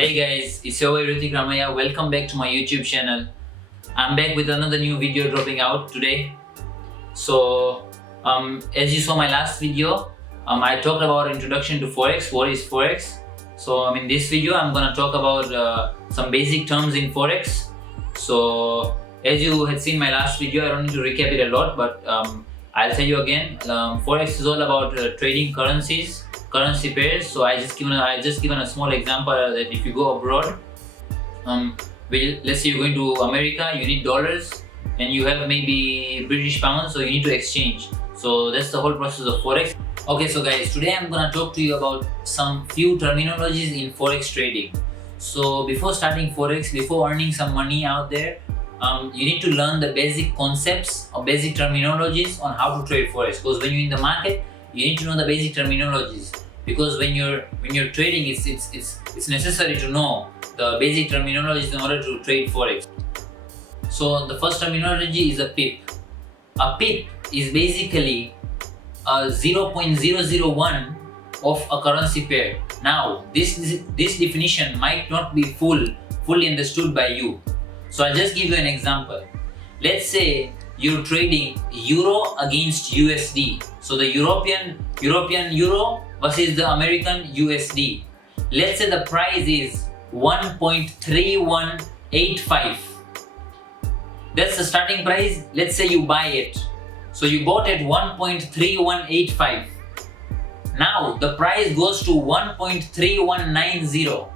Hey guys, it's your boy Ritik Ramaiya. Welcome back to my YouTube channel. I'm back with another new video dropping out today. So, as you saw my last video, I talked about introduction to Forex. What is Forex? So, in this video, I'm gonna talk about some basic terms in Forex. So, as you had seen my last video, I don't need to recap it a lot, but I'll tell you again. Forex is all about trading currencies. Currency pairs. So I just given a small example that if you go abroad, let's say you're going to America, you need dollars, and you have maybe British pounds, so you need to exchange. So that's the whole process of Forex. Okay, so guys, today I'm gonna talk to you about some few terminologies in Forex trading. So before starting Forex, before earning some money out there, you need to learn the basic concepts or basic terminologies on how to trade Forex. Because when you're in the market, you need to know the basic terminologies, because when you're trading, it's necessary to know the basic terminologies in order to trade Forex. So the first terminology is a pip. A pip is basically a 0.001 of a currency pair. Now this definition might not be fully understood by you. So I'll just give you an example. Let's say you're trading Euro against USD. So the European Euro versus the American USD. Let's say the price is 1.3185. That's the starting price. Let's say you buy it. So you bought at 1.3185. Now the price goes to 1.3190.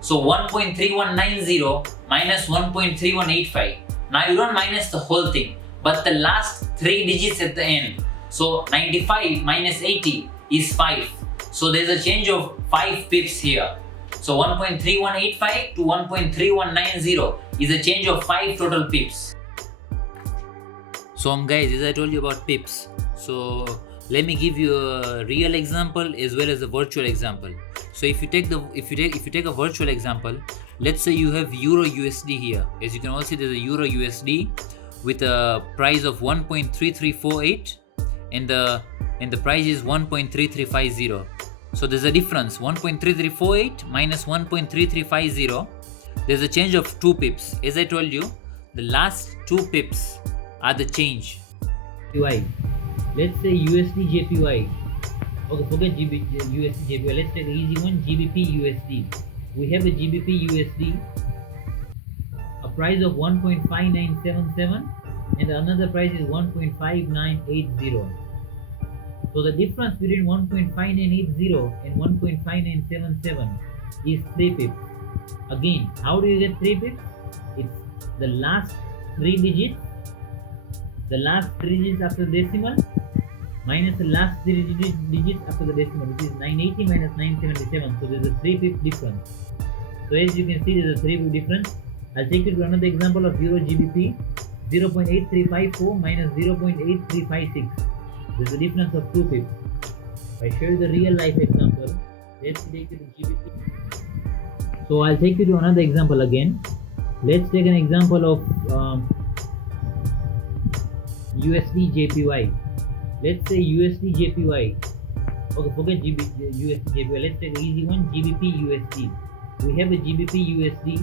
So 1.3190 minus 1.3185. Now you don't minus the whole thing, but the last 3 digits at the end. So 95 minus 80 is 5. So there's a change of 5 pips here. So 1.3185 to 1.3190 is a change of 5 total pips. So guys, as I told you about pips, so let me give you a real example as well as a virtual example. So if you take a virtual example, let's say you have Euro USD here. As you can all see, there's a Euro USD with a price of 1.3348 and the price is 1.3350. So there's a difference, 1.3348 minus 1.3350. There's a change of 2 pips. As I told you, the last 2 pips are the change. JPY. Let's say USD JPY. Okay, forget USD JPY. Let's take the easy one, GBP USD. We have a GBP USD, a price of 1.5977 and another price is 1.5980. So the difference between 1.5980 and 1.5977 is 3 pips. Again, how do you get 3 pips? It's the last 3 digits, after the decimal minus the last 3 digits after the decimal, which is 980 minus 977. So there's a 3 pip difference. So as you can see, there's a 3 pip difference. I'll take you to another example of Euro GBP, 0.8354 minus 0.8356. There's a difference of 2 pips. If I show you the real life example, let's take you to GBP. So I'll take you to another example again. Let's take an example of USD JPY. Let's say USD JPY. Okay, forget USD JPY. Let's take the easy one, GBP USD. We have a GBP USD,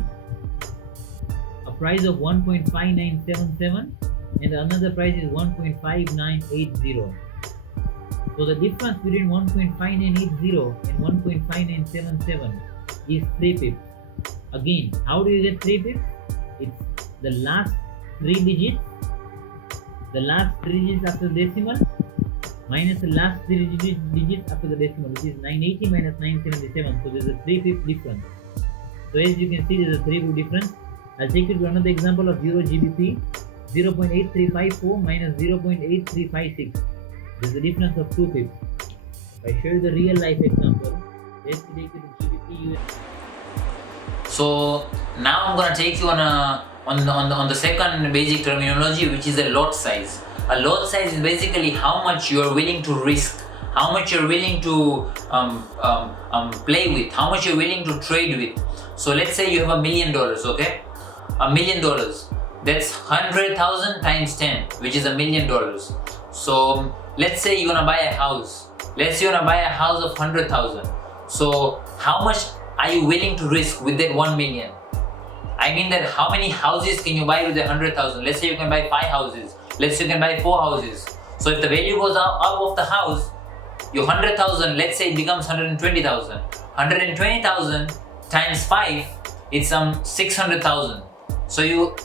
a price of 1.5977 and another price is 1.5980. So the difference between 1.5980 and 1.5977 is 3 pips. Again, how do you get 3 pips? It's the last 3 digits, after the decimal minus the last 3 digits after the decimal, which is 980 minus 977. So there's a 3 pip difference. So as you can see, there's a 3 pip difference. I'll take you to another example of Euro GBP, 0.8354 minus 0.8356. There's a difference of 2 pips. If I show you the real life example, let's take you to GBP US. So now I'm gonna take you on the second basic terminology, which is a lot size. A lot size is basically how much you are willing to risk, how much you're willing to play with, how much you're willing to trade with. So let's say you have $1 million, okay? $1 million. That's 100,000 times 10, which is $1 million. So let's say you're gonna buy a house. Let's say you're gonna buy a house of 100,000. So how much are you willing to risk with that 1 million? I mean that how many houses can you buy with 100,000? Let's say you can buy 5 houses. Let's say you can buy 4 houses. So if the value goes up of the house, your 100,000, let's say it becomes 120,000. 120,000 times 5, it's 600,000. So you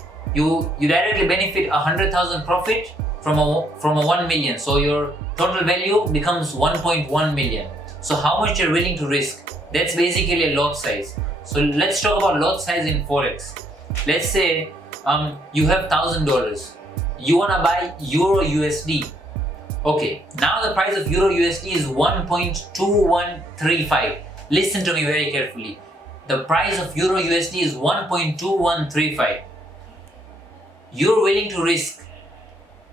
directly benefit 100,000 profit from a 1 million. So your total value becomes 1.1 million. So how much you're willing to risk? That's basically a lot size. So let's talk about lot size in Forex. Let's say you have $1,000. You wanna buy Euro USD. Okay, now the price of Euro USD is 1.2135. Listen to me very carefully. The price of Euro USD is 1.2135. You're willing to risk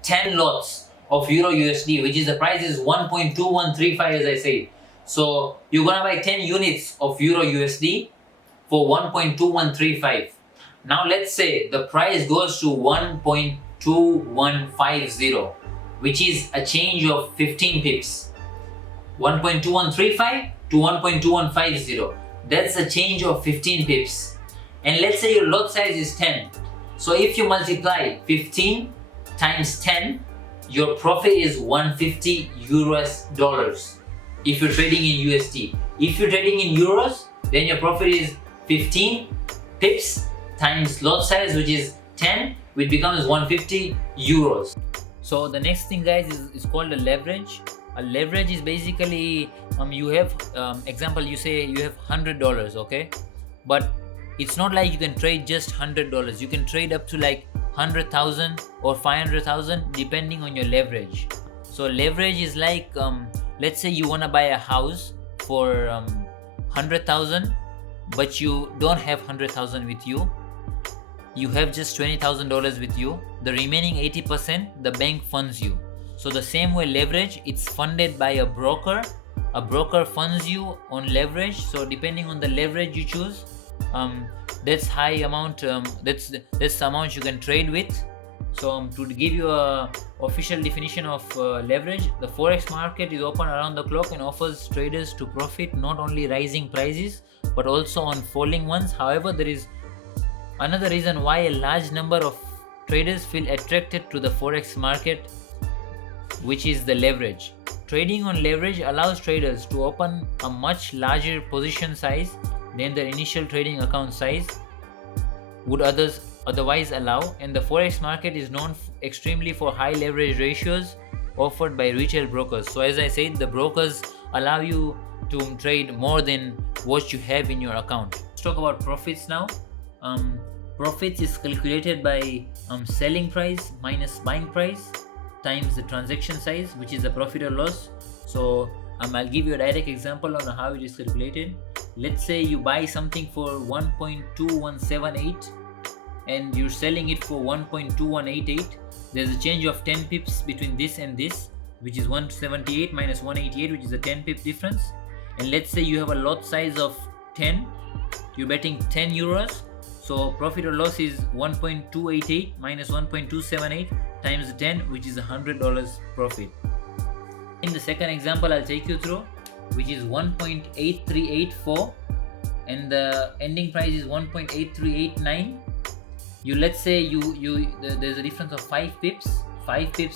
10 lots of Euro USD, which is the price is 1.2135 as I said. So you're gonna buy 10 units of Euro USD for 1.2135. Now let's say the price goes to 1.2150, which is a change of 15 pips. 1.2135 to 1.2150. That's a change of 15 pips. And let's say your lot size is 10. So if you multiply 15 times 10, your profit is 150 US dollars. If you're trading in USD. If you're trading in euros, then your profit is 15 pips times lot size, which is 10, which becomes 150 euros. So the next thing, guys, is called a leverage. A leverage is basically you have example, you say you have $100, okay, but it's not like you can trade just $100. You can trade up to like 100,000 or 500,000 depending on your leverage. So leverage is like let's say you want to buy a house for 100,000, but you don't have 100,000 with you. You have just $20,000 with you. The remaining 80% the bank funds you. So the same way leverage, it's funded by a broker. A broker funds you on leverage. So depending on the leverage you choose, that's high amount. That's the amount you can trade with. So to give you a official definition of leverage, the forex market is open around the clock and offers traders to profit not only rising prices but also on falling ones. However, there is another reason why a large number of traders feel attracted to the forex market, which is the leverage. Trading on leverage allows traders to open a much larger position size than their initial trading account size would otherwise allow, and the forex market is known extremely for high leverage ratios offered by retail brokers. So as I said, the brokers allow you to trade more than what you have in your account. Let's talk about profits now. Profits is calculated by selling price minus buying price times the transaction size, which is the profit or loss. So I'll give you a direct example on how it is calculated. Let's say you buy something for 1.2178 and you're selling it for 1.2188. There's a change of 10 pips between this and this, which is 178 minus 188, which is a 10 pip difference. And let's say you have a lot size of 10, you're betting 10 euros. So profit or loss is 1.288 minus 1.278 times 10, which is $100 profit. In the second example I'll take you through, which is 1.8384 and the ending price is 1.8389. Let's say there's a difference of 5 pips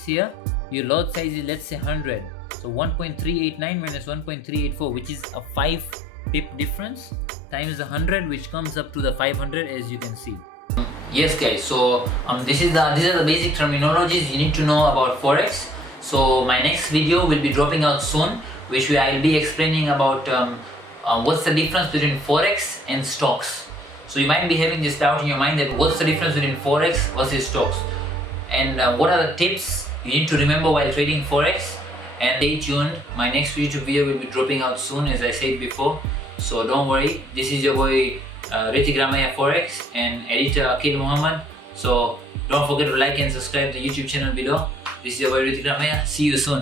here. Your lot size is, let's say, 100. So 1.389 minus 1.384, which is a 5 pip difference, times 100, which comes up to the 500, as you can see. Yes, guys. So these are the basic terminologies you need to know about forex. So my next video will be dropping out soon, which I'll be explaining about what's the difference between forex and stocks. So you might be having this doubt in your mind that what's the difference between forex versus stocks, and what are the tips you need to remember while trading forex. And stay tuned. My next YouTube video will be dropping out soon, as I said before. So don't worry. This is your boy Ritik Ramaiya Forex and editor Aqeel Mohammed. So don't forget to like and subscribe the YouTube channel below. This is your boy Ritik Ramaiya. See you soon.